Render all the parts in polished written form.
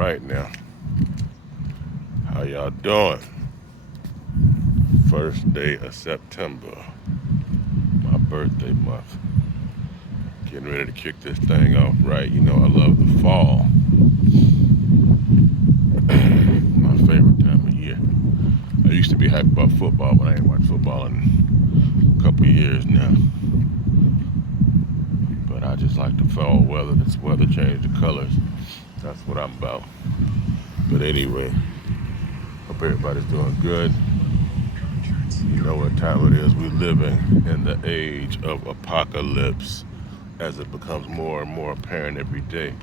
right now. How y'all doing? First day of September, my birthday month. Getting ready to kick this thing off right. You know I love the fall. My favorite time of year. I used to be hyped about football, but I ain't watched football in a couple years now. But I just like the fall weather. This weather change the colors. That's what I'm about. But anyway, hope everybody's doing good. You know what time it is. We're living in the age of apocalypse as it becomes more and more apparent every day.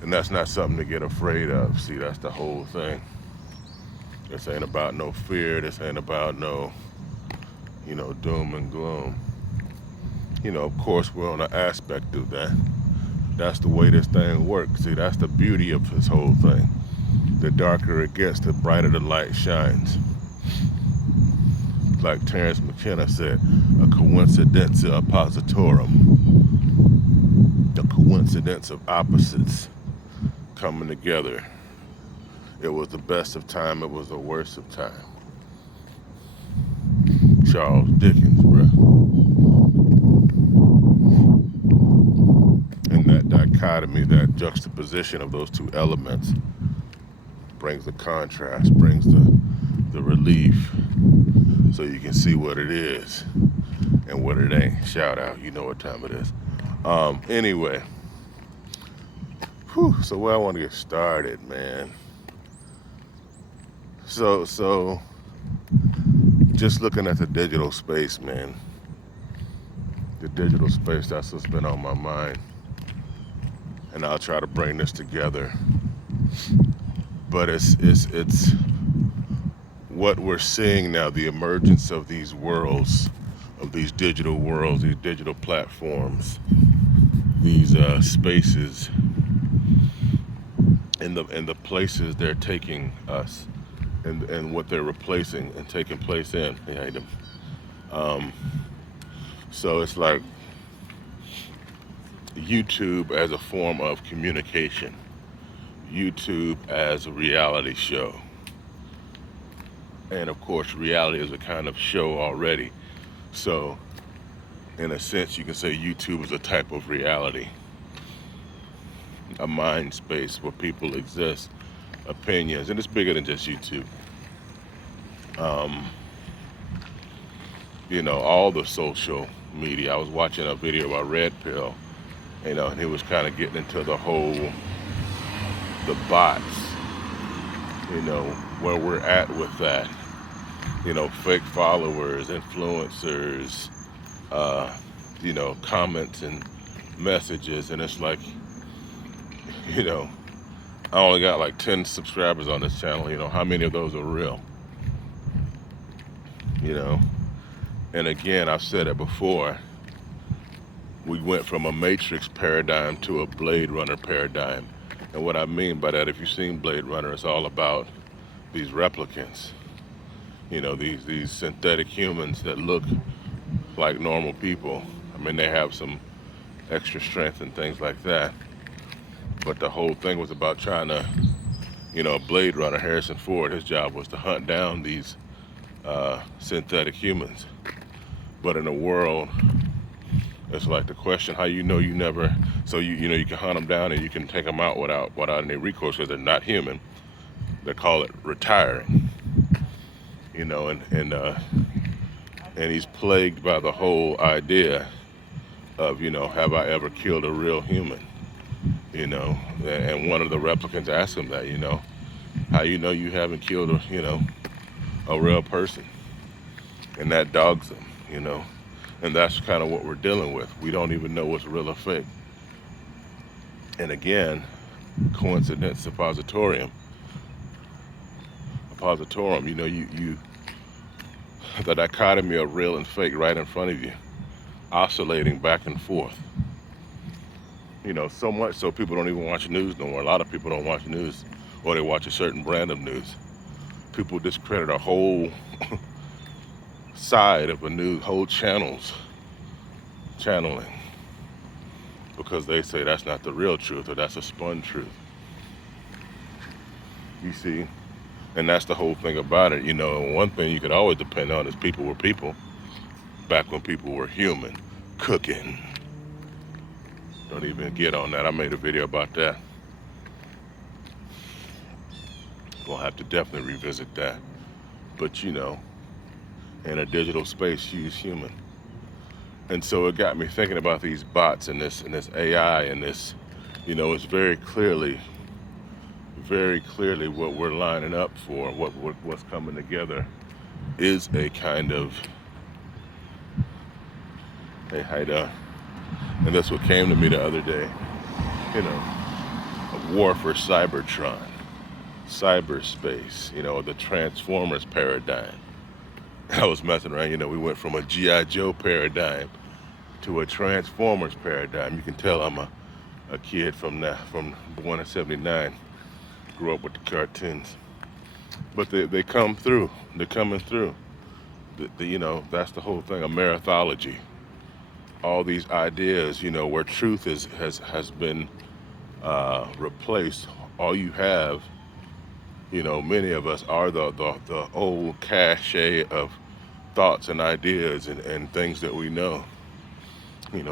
And that's not something to get afraid of. See, that's the whole thing. This ain't about no fear. This ain't about no, doom and gloom. Of course, we're on an aspect of that. That's the way this thing works. See, that's the beauty of this whole thing. The darker it gets, the brighter the light shines. Like Terence McKenna said, a coincidentia oppositorum. The coincidence of opposites coming together. It was the best of time, it was the worst of time. Charles Dickens, bruh. And that dichotomy, that juxtaposition of those two elements brings the contrast, brings the relief, so you can see what it is and what it ain't. Shout out, you know what time it is. Anyway, so where I want to get started, man. So just looking at the digital space, man. The digital space, that's what's been on my mind. And I'll try to bring this together. But it's what we're seeing now, the emergence of these worlds, of these digital worlds, these digital platforms, these spaces, and the places they're taking us, and what they're replacing and taking place in. So it's like YouTube as a form of communication, YouTube as a reality show. And of course, reality is a kind of show already. So, in a sense, you can say YouTube is a type of reality, a mind space where people exist, opinions, and it's bigger than just YouTube. All the social media. I was watching a video about Red Pill, and he was kind of getting into the bots, where we're at with that. Fake followers, influencers, comments and messages. And it's like, I only got like 10 subscribers on this channel. How many of those are real? And again, I've said it before, we went from a Matrix paradigm to a Blade Runner paradigm. And what I mean by that, if you've seen Blade Runner, it's all about these replicants. These synthetic humans that look like normal people. I mean, they have some extra strength and things like that. But the whole thing was about trying to, Blade Runner, Harrison Ford, his job was to hunt down these synthetic humans. But in a world, it's like the question, how you never, so you can hunt them down and you can take them out without any recourse because they're not human. They call it retiring. And he's plagued by the whole idea of, have I ever killed a real human? And one of the replicants asked him that, how you haven't killed a real person? And that dogs him, and that's kind of what we're dealing with. We don't even know what's real or fake. And again, coincidence suppositorium, you the dichotomy of real and fake right in front of you, oscillating back and forth. So much so people don't even watch news no more. A lot of people don't watch news, or they watch a certain brand of news. People discredit a whole side of a news, whole channeling, because they say that's not the real truth, or that's a spun truth. You see, and that's the whole thing about it. And one thing you could always depend on is people were people back when people were human, cooking. Don't even get on that. I made a video about that. We'll have to definitely revisit that. But in a digital space, use human. And so it got me thinking about these bots and this AI and this, it's very clearly what we're lining up for, what's coming together is a kind of, hey, how you doing? And that's what came to me the other day, a war for Cybertron, cyberspace, the Transformers paradigm. I was messing around, we went from a G.I. Joe paradigm to a Transformers paradigm. You can tell I'm a kid from born in '79, grew up with the cartoons. But they come through, they're coming through. That's the whole thing, a marathology. All these ideas, where truth has been replaced. All you have, many of us are the old cachet of thoughts and ideas and things that we know.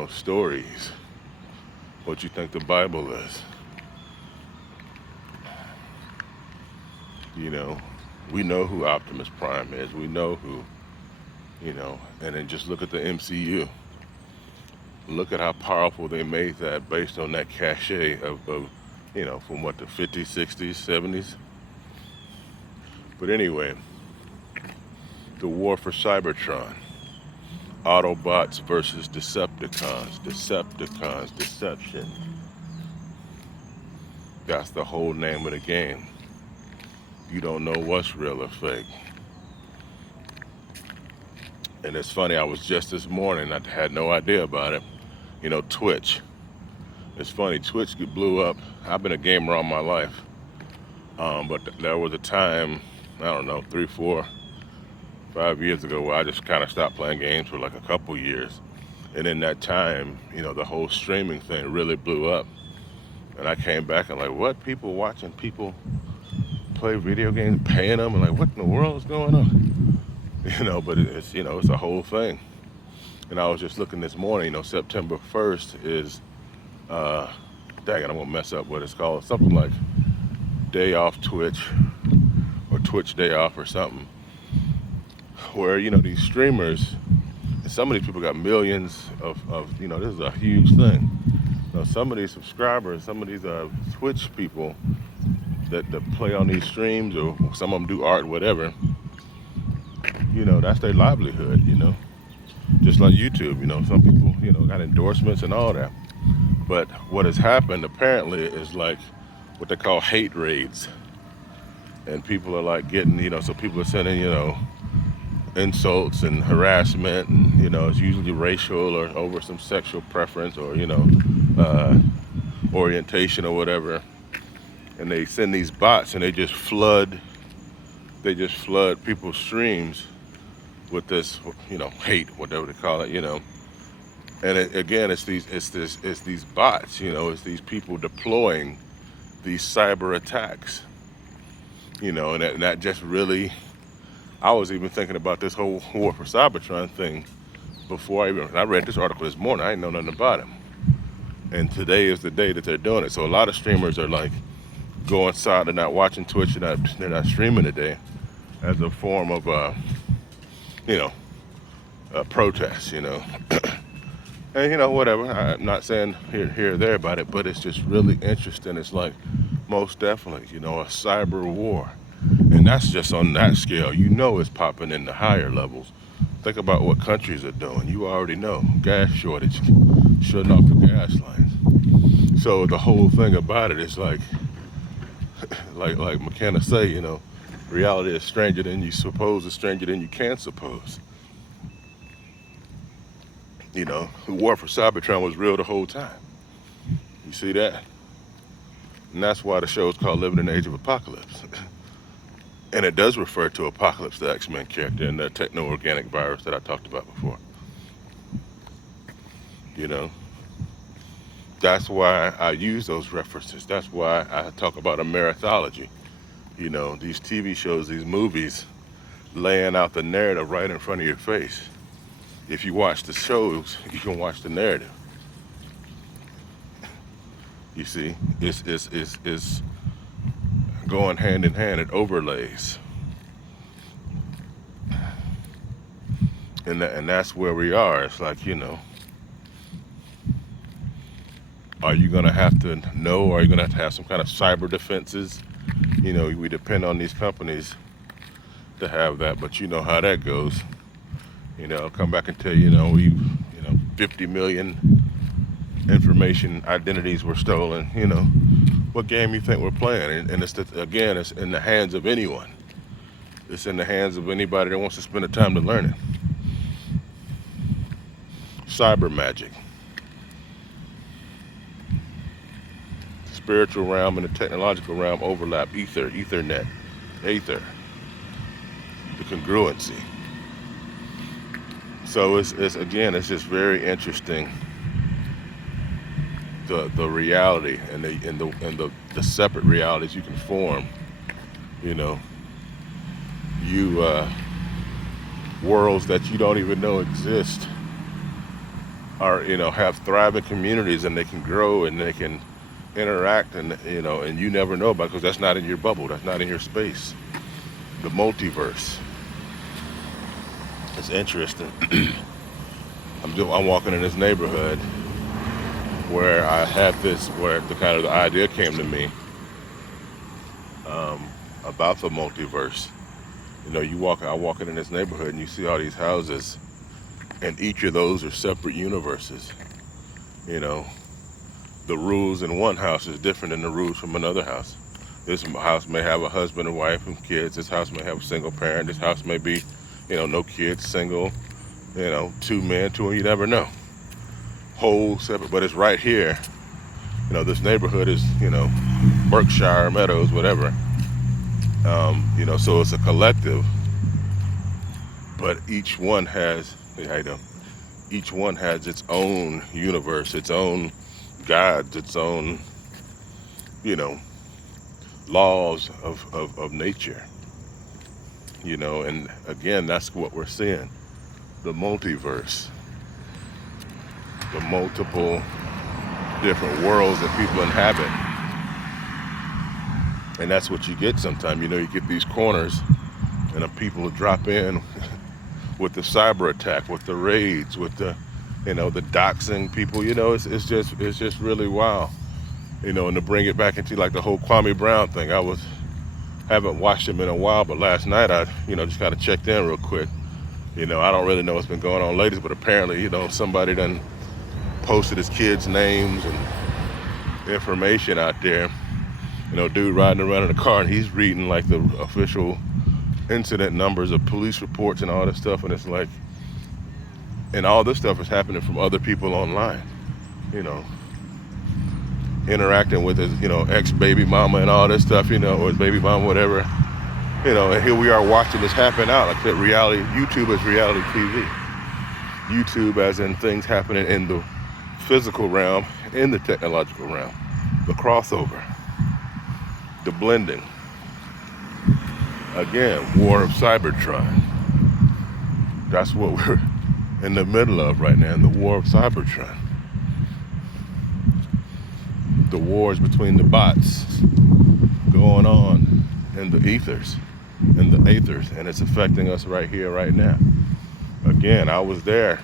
Stories. What you think the Bible is. We know who Optimus Prime is. We know who, and then just look at the MCU. Look at how powerful they made that based on that cachet of from what, the 50s, 60s, 70s. But anyway, the war for Cybertron. Autobots versus Decepticons. Deception. That's the whole name of the game. You don't know what's real or fake. And it's funny, I was just this morning, I had no idea about it. Twitch. It's funny, Twitch blew up. I've been a gamer all my life. But there was a time, I don't know, 3, 4, 5 years ago where I just kind of stopped playing games for like a couple years. And in that time, the whole streaming thing really blew up. And I came back and like, what? People watching people play video games, paying them, and like, what in the world is going on? But it's it's a whole thing. And I was just looking this morning, September 1st is, dang it, I'm gonna mess up what it's called, something like Day Off Twitch, or Twitch Day Off or something, where, these streamers, and some of these people got millions of this is a huge thing. Some of these subscribers, some of these Twitch people that play on these streams, or some of them do art, whatever, that's their livelihood, just like YouTube, some people, got endorsements and all that. But what has happened apparently is like what they call hate raids. And people are like getting, so people are sending, insults and harassment, and, it's usually racial or over some sexual preference or, orientation or whatever. And they send these bots and they just flood people's streams with this, hate, whatever they call it, And again, it's these bots, it's these people deploying these cyber attacks, and that just really, I was even thinking about this whole war for Cybertron thing before I read this article this morning. I didn't know nothing about it. And today is the day that they're doing it. So a lot of streamers are like going inside, they're not watching Twitch, they're not streaming today as a form of, a protest, And whatever, I'm not saying here or there about it, but it's just really interesting. It's like, most definitely, a cyber war. And that's just on that scale. It's popping in the higher levels. Think about what countries are doing. You already know, gas shortage, shutting off the gas lines. So the whole thing about it is like McKenna say, reality is stranger than you suppose, is stranger than you can suppose. The war for Cybertron was real the whole time. You see that? And that's why the show is called Living in the Age of Apocalypse. And it does refer to Apocalypse, the X-Men character, and the techno-organic virus that I talked about before. That's why I use those references. That's why I talk about a marathology. These TV shows, these movies, laying out the narrative right in front of your face. If you watch the shows, you can watch the narrative. You see, it's going hand in hand. It overlays, and that's where we are. It's like, are you gonna have to know? Are you gonna have to have some kind of cyber defenses? We depend on these companies to have that, but you know how that goes. I'll come back and tell you, 50 million information identities were stolen. What game you think we're playing? And again, it's in the hands of anyone. It's in the hands of anybody that wants to spend the time to learn it. Cyber magic. The spiritual realm and the technological realm overlap. Ethernet, aether. The congruency. So it's just very interesting. The reality and the separate realities you can form. Worlds that you don't even know exist are have thriving communities, and they can grow and they can interact, and and you never know about it, because that's not in your bubble, that's not in your space. The multiverse. It's interesting. I'm walking in this neighborhood where I have where the idea came to me about the multiverse. I walk in this neighborhood and you see all these houses, and each of those are separate universes. The rules in one house is different than the rules from another house. This house may have a husband and wife and kids. This house may have a single parent. This house may be, no kids, single, two men, you never know. Whole separate, but it's right here. This neighborhood is, Berkshire, Meadows, whatever. So it's a collective, but each one has its own universe, its own gods, its own, laws of nature. And again, that's what we're seeing. The multiverse. The multiple different worlds that people inhabit. And that's what you get sometimes. You get these corners, and the people drop in with the cyber attack, with the raids, with the doxing people. It's just really wild. And to bring it back into like the whole Kwame Brown thing. Haven't watched him in a while, but last night I just kind of checked in real quick. I don't really know what's been going on lately, but apparently somebody done posted his kids' names and information out there. Dude riding around in a car, and he's reading like the official incident numbers of police reports and all this stuff, and it's like, and all this stuff is happening from other people online, interacting with his, ex-baby mama and all this stuff, or his baby mama, whatever, and here we are watching this happen out. Like I said, YouTube is reality TV. YouTube as in things happening in the physical realm, in the technological realm, the crossover, the blending. Again, war of Cybertron. That's what we're in the middle of right now, in the war of Cybertron. The wars between the bots going on in the ethers, and it's affecting us right here, right now. Again, I was there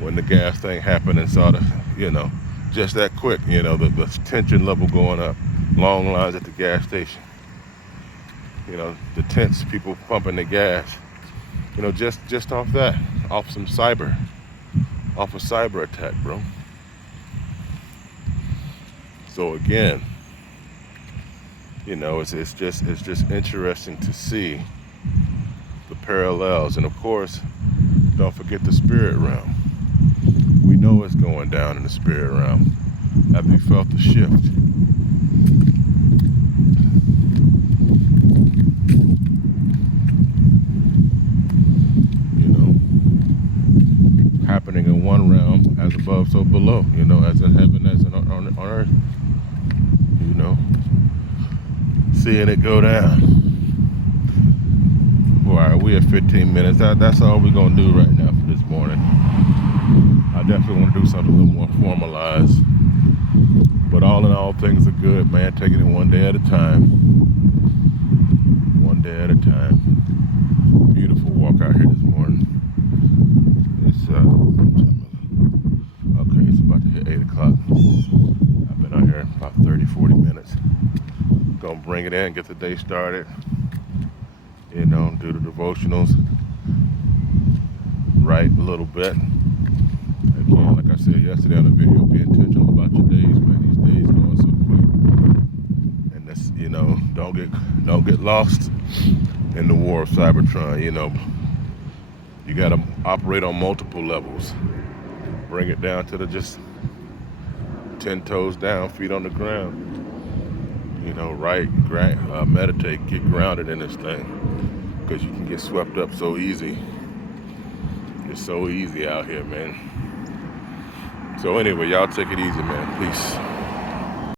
when the gas thing happened and saw the, just that quick, the tension level going up, long lines at the gas station, the tense people pumping the gas, just off that, off a cyber attack, bro. So again, it's just interesting to see the parallels, and of course, don't forget the spirit realm. We know it's going down in the spirit realm. Have you felt the shift? Happening in one realm as above, so below, as in heaven, as in on earth, seeing it go down. All right, we at 15 minutes. That's all we're gonna do right now for this morning. I definitely want to do something a little more formalized. But all in all, things are good, man. Taking it one day at a time. One day at a time. Beautiful walk out here this morning. It's okay, it's about to hit 8 o'clock. I've been out here about 30, 40 minutes. Gonna bring it in, get the day started. You know, do the devotionals. Write a little bit. Again, like I said yesterday on the video, be intentional about your days, man. These days going so quick. And that's, you know, don't get lost in the war of Cybertron. You know, you gotta operate on multiple levels. Bring it down to the just 10 toes down, feet on the ground. You know, meditate, get grounded in this thing. Because you can get swept up so easy. It's so easy out here, man. So anyway, y'all take it easy, man. Peace.